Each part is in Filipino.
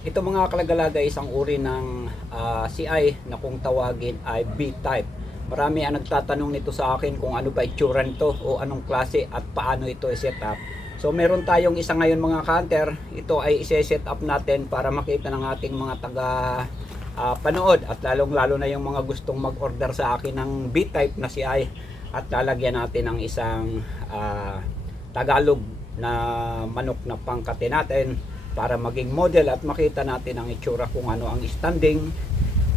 Ito mga kalagalaga, isang uri ng CI na kung tawagin ay B-type. Marami ang nagtatanong nito sa akin kung ano ba itsura nito o anong klase at paano ito i-set up. So meron tayong isa ngayon mga counter. Ito ay i-set up natin para makita ng ating mga taga panood at lalong lalo na yung mga gustong mag-order sa akin ng B-type na CI, at lalagyan natin ng isang Tagalog na manok na pangkate natin para maging model at makita natin ang itsura kung ano ang standing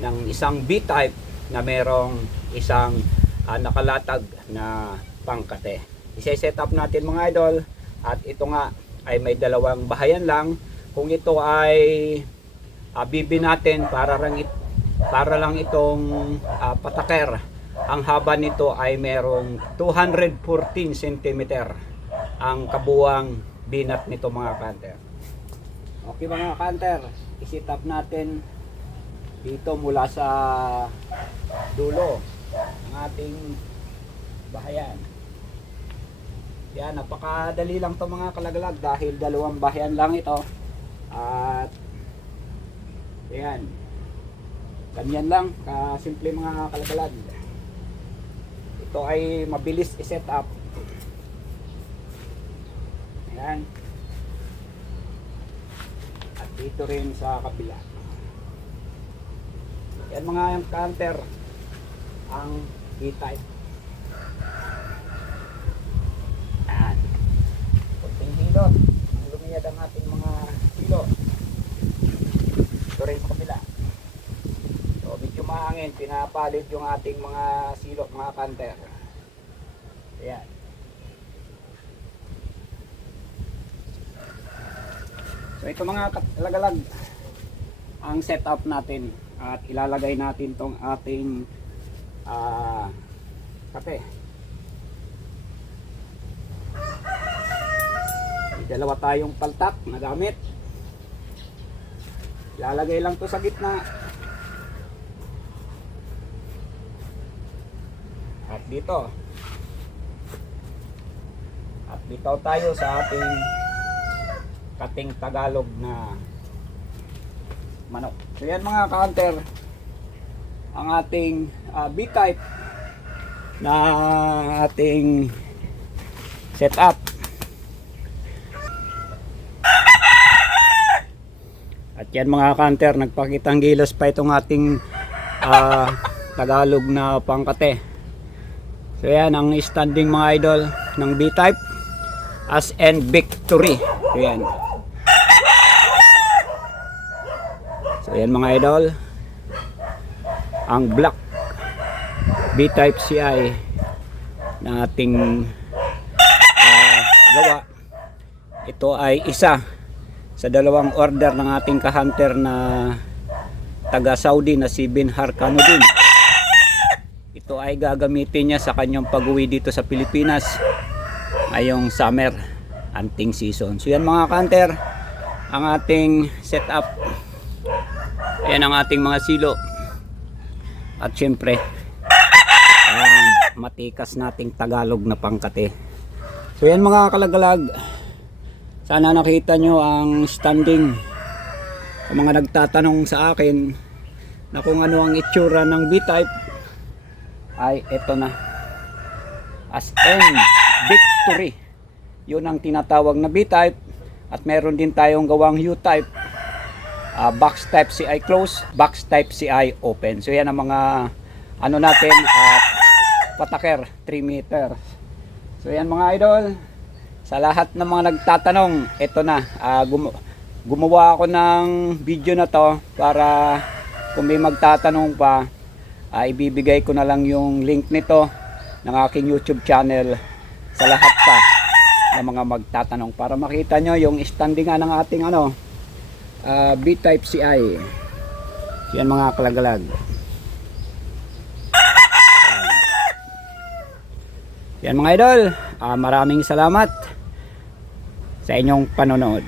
ng isang B-type na merong isang nakalatag na pangkate. I-set up natin mga idol, at ito nga ay may dalawang bahayan lang. Kung ito ay bibi natin para lang itong pataker, ang haba nito ay merong 214 cm ang kabuang binat nito mga counter. Okay mga counter, i-set up natin dito mula sa dulo ng ating bahayan. Yan, napakadali lang to mga kalagalag dahil dalawang bahayan lang ito. At yan, ganyan lang kasimple mga kalagalag. Ito ay mabilis i-set up. Yan. At dito rin sa kabila. Yan mga yung counter ang B-type. Yan. Kunting hilot. Ang lumiyad ang ating mga hilot. Ito rin sa kabila. So medyo mahangin. Pinapalit yung ating mga silot mga counter. Yan. So ito mga kalagalag ang setup natin, at ilalagay natin tong ating kape. May dalawa tayong paltak na gamit. Ilalagay lang to sa gitna. At dito. At bitaw tayo sa ating kating Tagalog na manok. So yan mga counter ang ating B-type na ating setup. At yan mga counter, nagpakitang gilas pa itong ating Tagalog na pangkate. So yan ang standing mga idol ng B-type, as and victory. So yan. So yan mga idol, ang black B-type CI na ating gawa. Ito ay isa sa dalawang order ng ating ka-hunter na taga Saudi na si Bin Harkanuddin. Ito ay gagamitin niya sa kanyang pag-uwi dito sa Pilipinas ngayong summer hunting season. So yan mga ka-hunter ang ating setup. Ayan ang ating mga silo. At syempre, matikas nating Tagalog na pangkate. So yan mga kalagalag. Sana nakita nyo ang standing. Sa mga nagtatanong sa akin na kung ano ang itsura ng B-type, ay eto na. As in victory. Yun ang tinatawag na B-type. At meron din tayong gawang U-type. Box type CI close, box type CI open. So yan ang mga ano natin at pataker 3 meters. So yan mga idol, sa lahat ng mga nagtatanong, ito na, gumawa ako ng video na to para kung may magtatanong pa, ibibigay ko na lang yung link nito ng aking YouTube channel sa lahat pa ng mga magtatanong para makita nyo yung standing ng ating B-type CI. Yan mga kalagalag. Yan mga idol, maraming salamat sa inyong panonood.